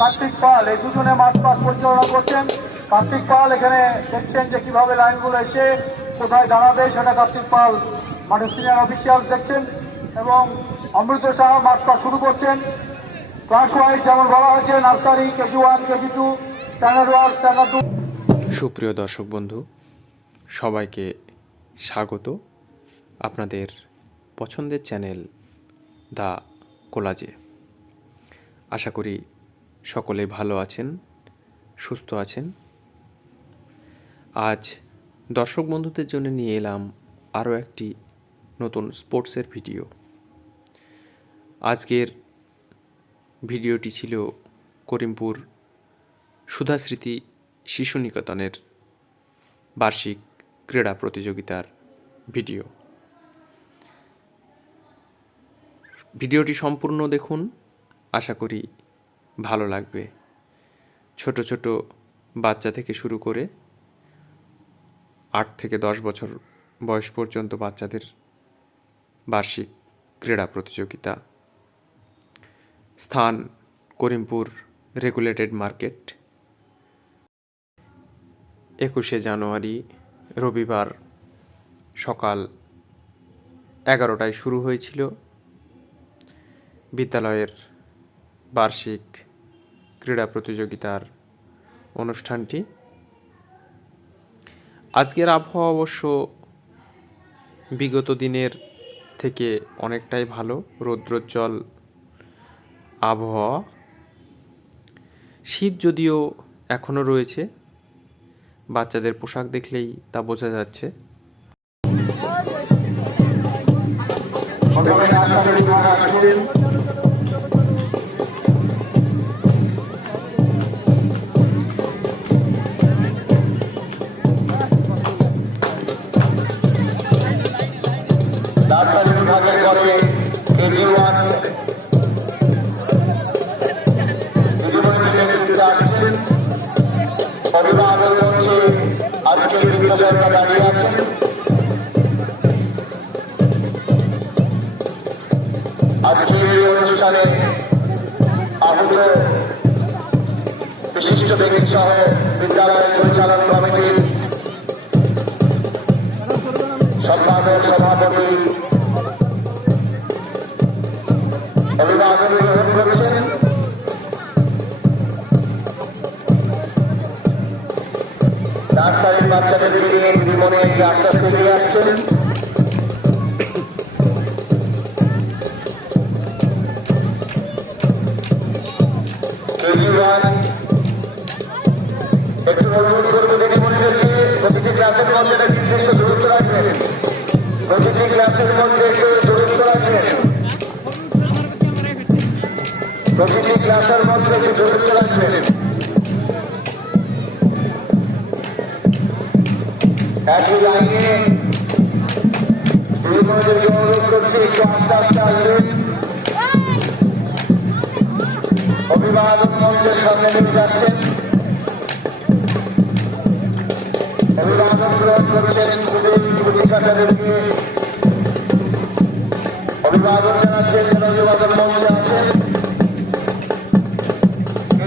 কার্তিক পাল, এই দুজনে মাঠ পাস পরিচালনা করছেন। কার্তিক পাল এখানে দেখছেন যে কীভাবে লাইনগুলো এসে কোথায় দাঁড়াবে, সেটা কার্তিক পাল, মাঠের সিনিয়র অফিসিয়াল দেখছেন এবং অমৃত সাহা মাঠ পাস শুরু করছেন। ক্লাস ওয়াইজ যেমন বলা হয়েছে, nursery, KG one, KG two standard one standard two সুপ্রিয় দর্শক বন্ধু, সবাইকে স্বাগত। আপনাদের পছন্দের চ্যানেল দা কোলাজে। আশা করি সকলে ভালো আছেন, সুস্থ আছেন। আজ দর্শক বন্ধুদের জন্য নিয়ে এলাম আরও একটি নতুন স্পোর্টসের ভিডিও। আজকের ভিডিওটি ছিল করিমপুর সুধাস্মৃতি শিশু নিকেতনের বার্ষিক ক্রীড়া প্রতিযোগিতার ভিডিও। ভিডিওটি সম্পূর্ণ দেখুন, আশা করি ভালো লাগবে। ছোট ছোট বাচ্চা থেকে শুরু করে আট থেকে দশ বছর বয়স পর্যন্ত বাচ্চাদের বার্ষিক ক্রীড়া প্রতিযোগিতা। স্থান, করিমপুর রেগুলেটেড মার্কেট। একুশে জানুয়ারি, রবিবার সকাল এগারোটায় শুরু হয়েছিল। বিদ্যালয়ের বার্ষিক ক্রীড়া প্রতিযোগিতার অনুষ্ঠানটি। আজকের আবহাওয়া অবশ্য বিগত দিনের থেকে অনেকটাই ভালো। রৌদ্রোজ্জ্বল আবহাওয়া। শীত যদিও এখনও রয়েছে, বাচ্চাদের পোশাক দেখলেই তা বোঝা যাচ্ছে। আসছেন বিভাগের পরে কেজি ওয়ান আসছেন অভিভাবক হচ্ছে আজকের বিদ্যালয়রা দাঁড়িয়ে আছেন আজকের এই অনুষ্ঠানে আহত বিশিষ্ট ব্যক্তি সহ বিদ্যালয়ের পরিচালন কমিটির সম্পাদক সভাপতি করেছেন নার্সারির বাচ্চাদেরকে নিয়ে জীবনে আস্তে আস্তে এগিয়ে আসছেন একটু অনুরোধ করব দিদিমণিদেরকে প্রতিটি ক্লাসের মধ্যে একটা নির্দিষ্ট দূরত্ব রাখবেন প্রতিটি ক্লাসের মধ্যে একটু দূরত্ব রাখবেন প্রতিটি ক্লাসের মধ্যে দূরত্ব রাখবেন একই লাইনে দিদিমণিদেরকে অনুরোধ করছি, একটু আস্তে আস্তে আসবেন। অভিভাবক মঞ্চের সামনে নিয়ে যাচ্ছেন। অভিভাবক গ্রহণ করছেন প্রতিষ্ঠাতাদেরকে অভিভাবক জানাচ্ছেন অভিভাবক মঞ্চে আছেন।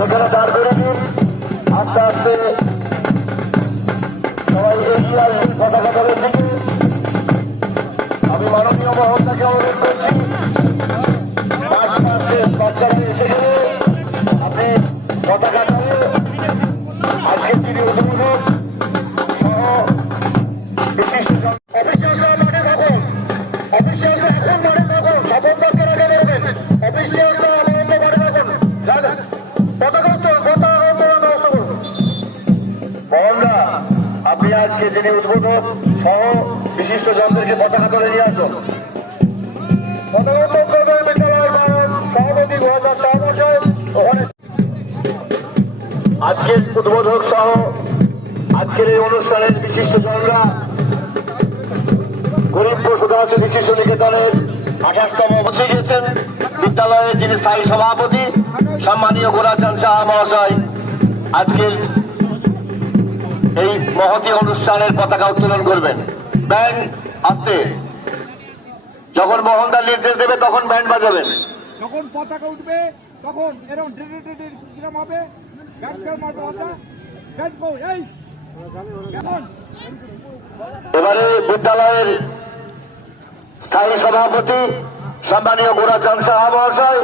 সেখানে দাঁড় করে দিন আস্তে আস্তে সবাই এগিয়ে আসবেন পতাকা দলের দিকে আমি মাননীয় মহলটাকে অনুরোধ করছি, পাঁচ পাঁচটে বাচ্চারা এসে গেলে আপনি পতাকা দলে আজকে তিনি বিশিষ্ট জনদেরকে পতাকা তুলে নিয়ে ওখানে আজকের উদ্বোধক সহ আজকের এই অনুষ্ঠানের বিশিষ্ট জনরা গরিব সুধাশ্রী শিশু নিকেতনের আঠাশতম পৌঁছে গিয়েছেন। বিদ্যালয়ের যিনি স্থায়ী সভাপতি, সম্মানীয় গোরাচাঁদ সাহা মহাশয়, আজকের এই মহতি অনুষ্ঠানের পতাকা উত্তোলন করবেন। ব্যান্ড আসতে। যখন মোহনদার নির্দেশ দেবে তখন ব্যান্ড বাজাবেন। যখন পতাকা উঠবে তখন এরকম হবে। এবারে বিদ্যালয়ের স্থায়ী সভাপতি সম্মানীয় গোরাচাঁদ সাহা মহাশয়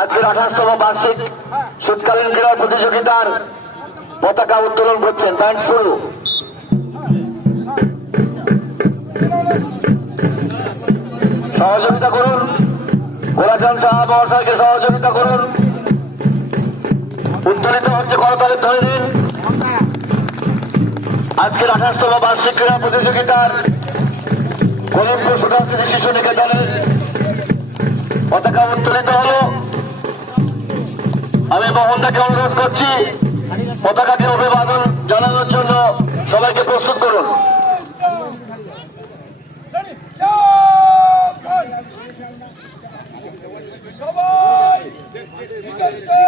আজকের আঠাশতম বার্ষিক শীতকালীন ক্রীড়া প্রতিযোগিতার পতাকা উত্তোলন করছেন। ব্যান্ড শুরু। সহযোগিতা করুন। গোরাচাঁদ সাহা মহাশয়কে সহযোগিতা করুন। উত্তোলিত হচ্ছে করতালে ধরে দিন আজকের আঠাশতম বার্ষিক ক্রীড়া প্রতিযোগিতার কলিমপুর সুধাশ্রী শিশু নিকেতনের পতাকা উত্তোলিত হল। আমি মোহনদাকে অনুরোধ করছি, পতাকাকে অভিবাদন জানানোর জন্য সবাইকে প্রস্তুত করুন সবাই নিজস্ব স্কুলের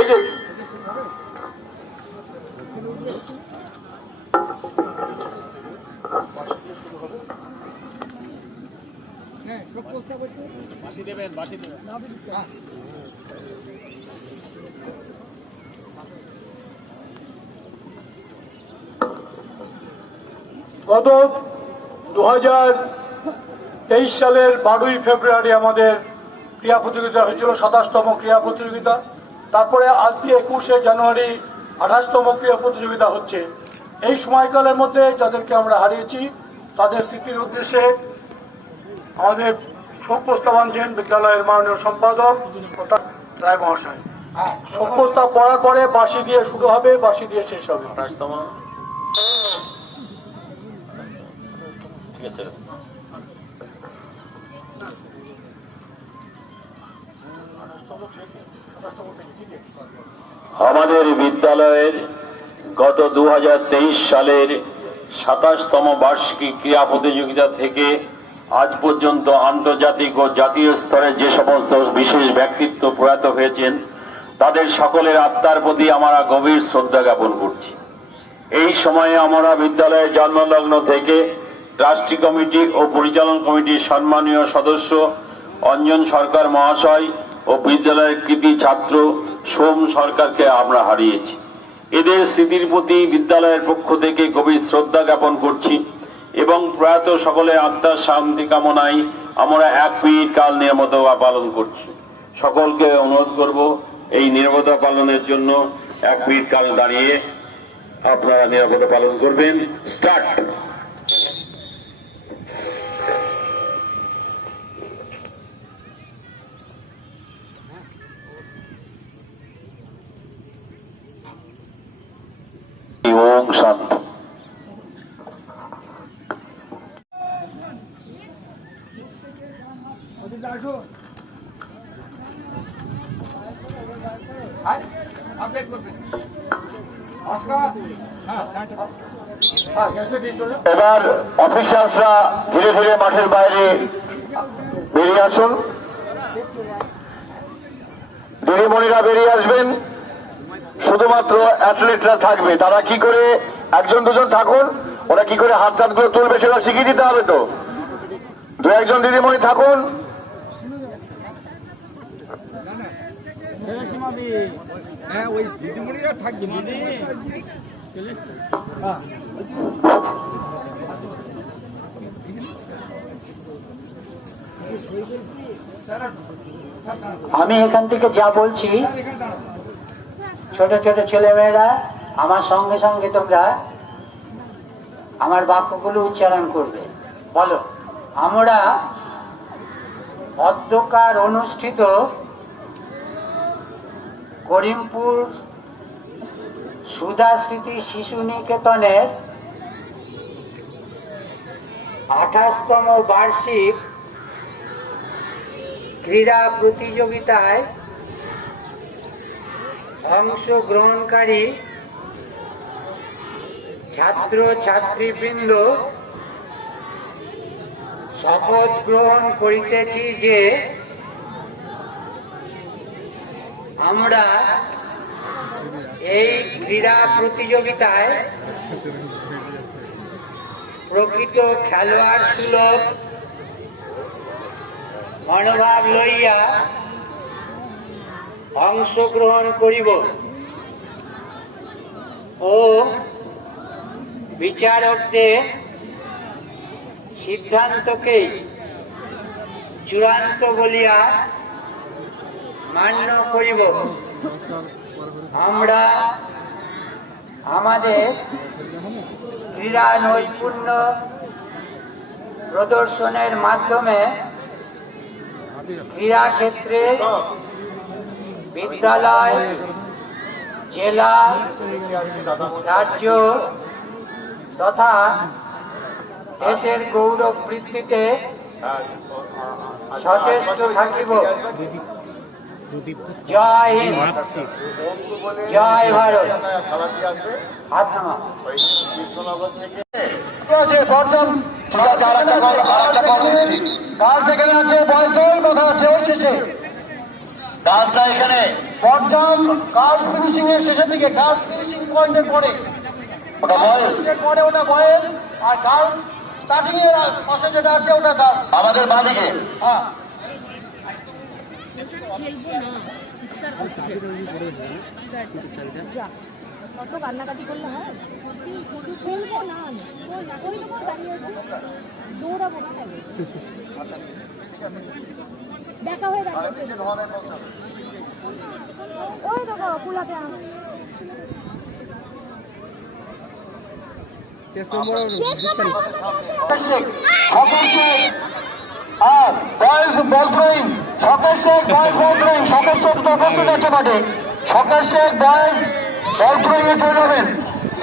এই যে। গত দু হাজার তেইশ সালের বারোই ফেব্রুয়ারি আমাদের ক্রীড়া প্রতিযোগিতা হয়েছিল, সাতাশতম ক্রীড়া প্রতিযোগিতা। তারপরে আজকে একুশে জানুয়ারি আঠাশতম ক্রীড়া প্রতিযোগিতা হচ্ছে। এই সময়কালের মধ্যে যাদেরকে আমরা হারিয়েছি তাদের স্মৃতির উদ্দেশ্যে আমাদের শোক প্রস্তাব আনছেন বিদ্যালয়ের মাননীয় সম্পাদক রায় মহাশয়। শোক প্রস্তাব পড়ার পরে বাঁশি দিয়ে শুরু হবে বাঁশি দিয়ে শেষ হবে। ঠিক আছে। আমাদের বিদ্যালয়ের গত দু হাজার তেইশ সালের সাতাশতম বার্ষিকী ক্রীড়া প্রতিযোগিতা থেকে আজ পর্যন্ত আন্তর্জাতিক ও জাতীয় স্তরে যে সমস্ত বিশেষ ব্যক্তিত্ব প্রয়াত হয়েছেন, তাদের সকলের আত্মার প্রতি আমরা গভীর শ্রদ্ধা জ্ঞাপন করছি। এই সময়ে আমরা বিদ্যালয়ের জন্মলগ্ন থেকে ট্রাস্টি কমিটি ও পরিচালন কমিটির সম্মানীয় সদস্য অঞ্জন সরকার মহাশয় ও বিদ্যালয়ের কৃতি ছাত্র সোম সরকারকে আমরা হারিয়েছি। এদের স্মৃতির প্রতি বিদ্যালয়ের পক্ষ থেকে গভীর শ্রদ্ধা জ্ঞাপন করছি এবং প্রয়াত সকলে আত্মার শান্তি কামনায় আমরা এক মিনিট কাল নিরাপত্তা পালন করছি। সকলকে অনুরোধ করব এই নিরাপত্তা পালনের জন্য এক মিনিট কাল দাঁড়িয়ে আপনারা নিরাপত্তা পালন করবেন। স্টার্ট! হ্যাঁ এবার অফিসার্সরা ধীরে ধীরে মাঠের বাইরে বেরিয়ে আসুন। দিদিমণিরা বেরিয়ে আসবেন। শুধুমাত্র অ্যাথলেটরা থাকবে। তারা কি করে একজন দুজন থাকুন? ওরা কি করে হাত হাতগুলো তুলবে সেটা শিখিয়ে দিতে হবে তো। দু একজন দিদিমণি থাকুন। হ্যাঁ আমি এখান থেকে যা বলছি ছোট ছোট ছেলেমেয়েরা, আমার সঙ্গে সঙ্গে তোমরা আমার বাক্যগুলো উচ্চারণ করবে। বলো, আমরা অধ্যকার অনুষ্ঠিত করিমপুর সুধা স্মৃতি শিশু নিকেতনের আঠাশতম বার্ষিক ক্রীড়া প্রতিযোগিতায় অংশগ্রহণকারী ছাত্র ছাত্রীবৃন্দ, শপথ গ্রহণ করিতেছি যে আমরা এই ক্রীড়া প্রতিযোগিতায় প্রকৃত খেলোয়াড় সুলভ মনোভাব লইয়া অংশগ্রহণ করিব। ও বিচারকদের সিদ্ধান্তকে চূড়ান্ত বলিয়া মান্য করিব। আমরা আমাদের ক্রীড়া নৈপুণ্য প্রদর্শনের মাধ্যমে ক্রীড়া ক্ষেত্রে বিদ্যালয় জেলা রাজ্য তথা দেশের গৌরব বৃদ্ধিতে সচেষ্ট থাকিব। জয় হিন্দ। জয় ভারত। আছে বয়স দল কথা আছে ওই শেষে। গাছটা এখানে। পর্যম গার্লস ফিনিশিং এর শেষের দিকে গার্লস ফিনিশিং পয়েন্টের পরে। ওটা বয়স। পরে ওটা বয়েজ আর গার্লস স্টার্টিং এর পাশে যেটা আছে ওটা গার্লস আমাদের বাদিকে। হ্যাঁ। কত কান্নাকাটি করলে হয় খেলব না দাঁড়িয়ে আছে দৌড়াবো না। দেখা হয়ে দাঁড়িয়েছে ওই দেখো কুলাতে শেখ আর বয়েজ বল থ্রোয়িং শেখ বয়েজ বল থ্রোয়িং শেখ তো উপস্থিত আছে মাঠে। সকল শেখ বয়েজ বল থ্রোয়িং চলে যাবেন।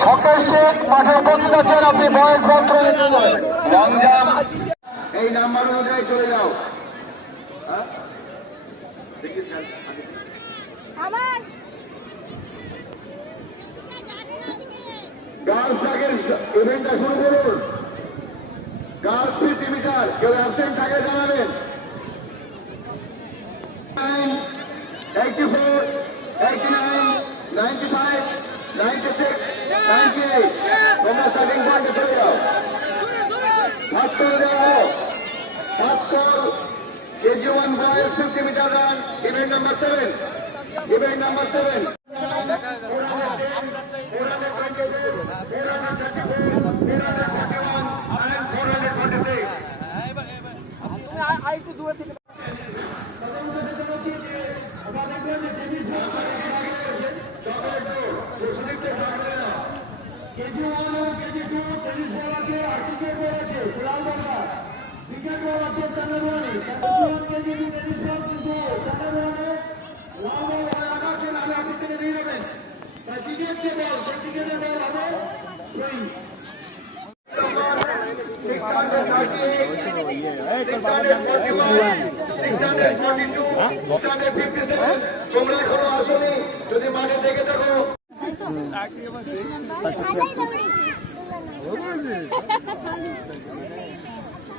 সকল শেখ মাঠে উপস্থিত আছেন আপনি বয়েজ বল চলে যাবেন। এই নাম্বার অনুযায়ী চলে যাও। ট্র্যাকের ইভেন্টটা শুরু করুন। ফিফটি মিটার কেউ অ্যাবসেন্ট থাকে জানাবেন। Eighty four eighty nine ninety five ninety six ninety eight তোমরা স্টার্টিং পয়েন্টে চলে যাও করে দেওয়া first call KG one boys fifty metre run event number seven event number seven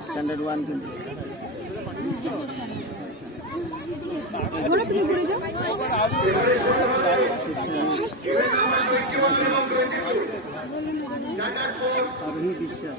standard one কিন্তু। যাও আরোহী বিশ্বাস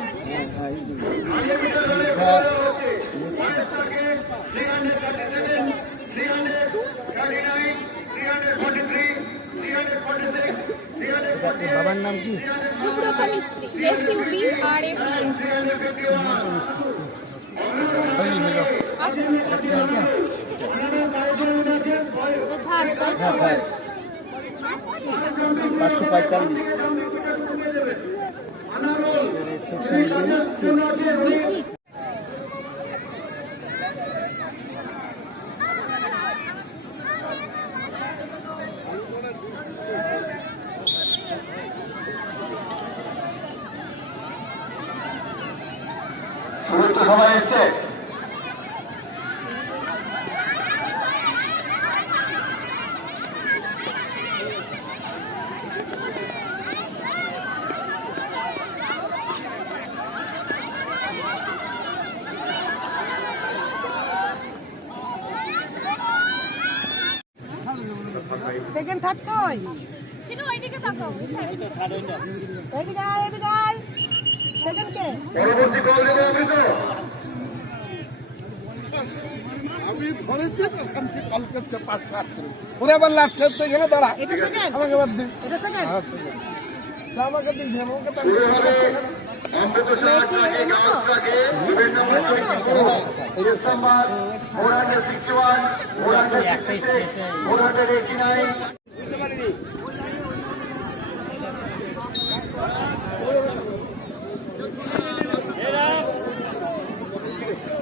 বাবার নাম কি? Subrata Mistri S U B R A পাঁচশো পঁয়তাল্লিশ। সেকশন বি সেকেন্ড থার্ড কই? শিনু ওইদিকে তাকাও এদিকে আয় এদিকে আয়। সেকেন্ড কে? পরবর্তী কল দেবো আমি তো। আমি ধরেছি ওখান থেকে কল পাঁচ রাত্রে ওরে আবার লাস্ট শেষে গেলে দাঁড়া। এটা সেকেন্ড আমাকে বাদ দিন এটা সেকেন্ড হ্যাঁ, আমাকে দিন আমাকে তো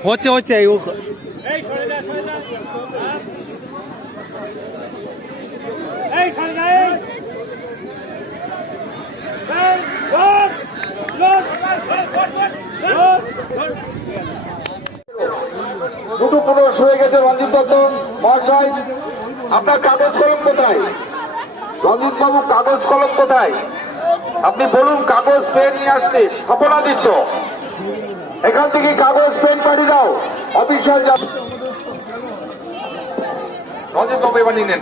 হচ্ছে হচ্ছে ও দুটো পুরুষ হয়ে গেছে রঞ্জিত দত্ত। মহাশয়, আপনার কাগজ কলম কোথায়? রঞ্জিত বাবু, কাগজ কলম কোথায়? আপনি বলুন, কাগজ পেন নিয়ে আসতে স্বপনাদিত্য এখান থেকে কাগজ, পেন পাঠিয়ে দাও। অফিসার রঞ্জিত বাবু, এবার নিয়ে নেন।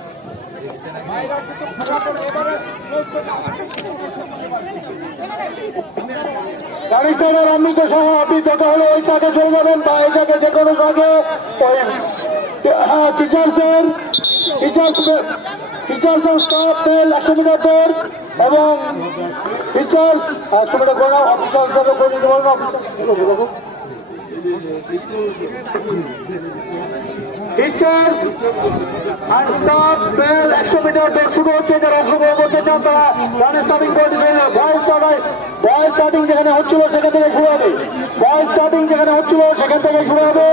গাড়ি চালের অমৃত সহ আপনি যত হলো ওই কাজে চলে যাবেন বা এই কাজে যে কোনো কাজে হ্যাঁ টিচার্সদের টিচার্স টিচার্স স্টাফ বেল একশো মিটার এবং টিচার্স একশো মিটার করে অফিসার্সদের করে নিতে পারবেন টিচার্স আর স্টাফ বেল একশো মিটার বেল শুরু হচ্ছে, যারা অংশগ্রহণ করতে চান তারা রানের starting point voice starting voice starting যেখানে হচ্ছিল, সেখান থেকে শুরু হবে। ভয়েস স্টার্টিং যেখানে হচ্ছিল, সেখান থেকে শুরু হবে।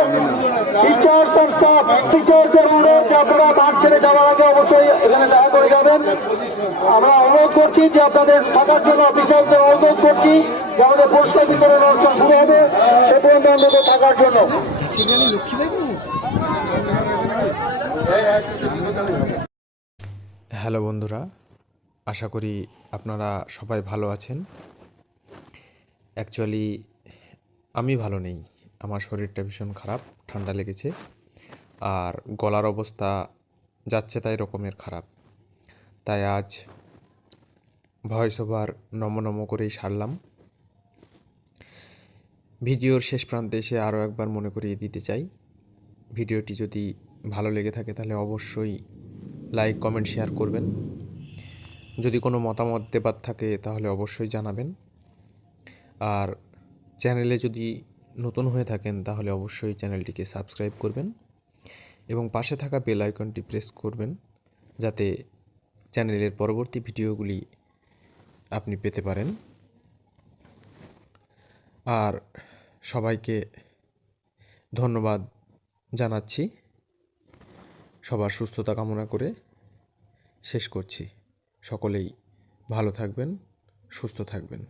টিচার্স আর স্টাফ টিচার্সদের অনুরোধ যে আপনারা মাঠ ছেড়ে যাওয়ার আগে অবশ্যই এখানে দেখা করে যাবেন। আমরা অনুরোধ করছি যে আপনাদের থাকার জন্য অফিসারদের অনুরোধ করছি যে আমাদের পুরস্কার বিতরণ অনুষ্ঠান শুরু হবে। সে পর্যন্ত থাকার জন্য। হ্যালো বন্ধুরা, আশা করি আপনারা সবাই ভালো আছেন। অ্যাকচুয়ালি আমি ভালো নেই, আমার শরীরটা ভীষণ খারাপ, ঠান্ডা লেগেছে, আর গলার অবস্থা যাচ্ছে তাই রকমের খারাপ। তাই আজ ভয়েস ওভার নম নম করেই সারলাম। ভিডিওর শেষ প্রান্তে এসে আরও একবার মনে করিয়ে দিতে চাই। ভিডিওটি যদি ভালো লেগে থাকে তাহলে অবশ্যই লাইক কমেন্ট শেয়ার করবেন। যদি কোনো মতামত দেবার থাকে তাহলে অবশ্যই জানাবেন। আর চ্যানেলে যদি নতুন হয়ে থাকেন তাহলে অবশ্যই চ্যানেলটিকে সাবস্ক্রাইব করবেন এবং পাশে থাকা বেল আইকনটি প্রেস করবেন যাতে চ্যানেলের পরবর্তী ভিডিওগুলি আপনি পেতে পারেন। আর সবাইকে ধন্যবাদ জানাচ্ছি। সবার সুস্থতা কামনা করে শেষ করছি। সকলেই ভালো থাকবেন সুস্থ থাকবেন।